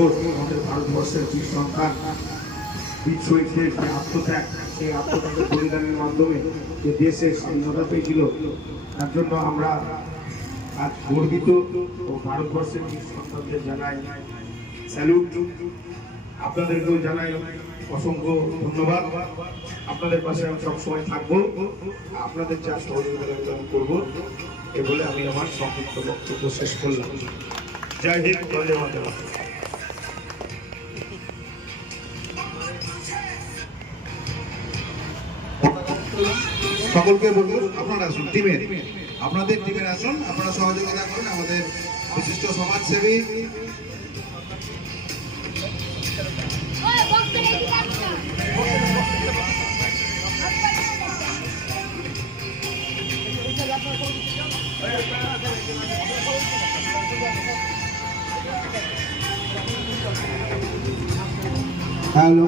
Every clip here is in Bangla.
আমাদের ভারতবর্ষের বীর সন্তান বীর শহীদদের যে আত্মত্যাগ, সেই আত্মত্যাগের বলিদানের মাধ্যমে যে দেশের স্বাধীনতা পেয়েছিল, তার জন্য আমরা আজ গর্বিত ও ভারতবর্ষের বীর সন্তানদের জানাই স্যালুট। আপনাদেরকেও জানাই অসংখ্য ধন্যবাদ। আপনাদের পাশে আমি সবসময় থাকবো, আপনাদের যা সহযোগিতা আমি করবো, এ বলে আমি আমার সংক্ষিপ্ত বক্তব্য শেষ করলাম। জয় হিন্দ, জয় মাতা। সকলকে বলবো আপনারা আসুন, আপনাদের টিমের আসুন, আপনারা সহযোগিতা করুন আমাদের বিশিষ্ট সমাজসেবী হ্যালো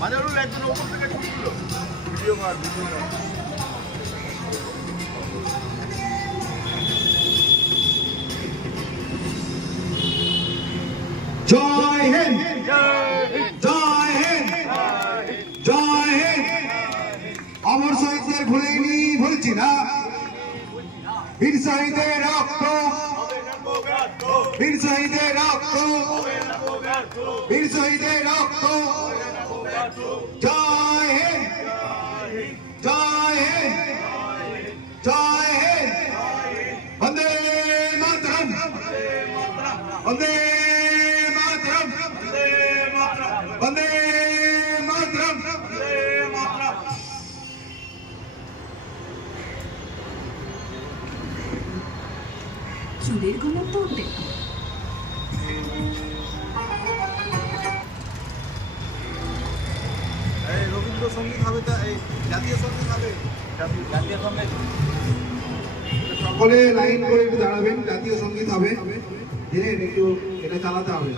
মাঝারুল একজন ওপর থেকে ছুটছিল ভিডিও কর জয় হিন্দ, জয় হিন্দ, জয় হিন্দ। অমর শহীদদের ভুলেনি, ভুলছি না। বীর শহীদের রক্ত, বীর শহীদের রক্ত, বীর শহীদের রক্ত। জয় হিন্দ, জয় হিন্দ, জয় হিন্দ। বন্দে মাতরম, বন্দে মাতরম, বন্দে মাতরম। চুলের গোলাপ পড়বে রবীন্দ্রসঙ্গীত হবে, তা এই জাতীয় সঙ্গীত হবে, জাতীয় সঙ্গীত। সকলে লাইন করে একটু দাঁড়াবেন, জাতীয় সঙ্গীত হবে। ধীরে একটু এটা চালাতে হবে।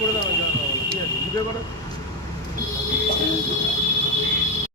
করে দাও,